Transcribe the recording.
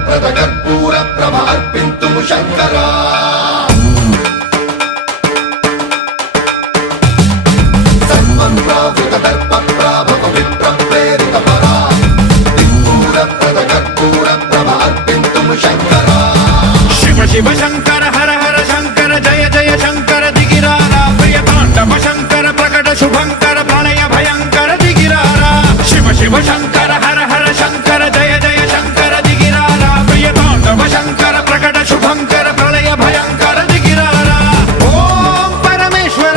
ప్రద కర్పూర ప్రభ అర్పింతుము శంకరా సర్వప్రావృత దర్ప ప్రాభవ విప్ర ప్రేరిత పరా దిక్పూర ప్రద కర్పూర ప్రభ అర్పింతుము శంకరా శివ శివ శంకర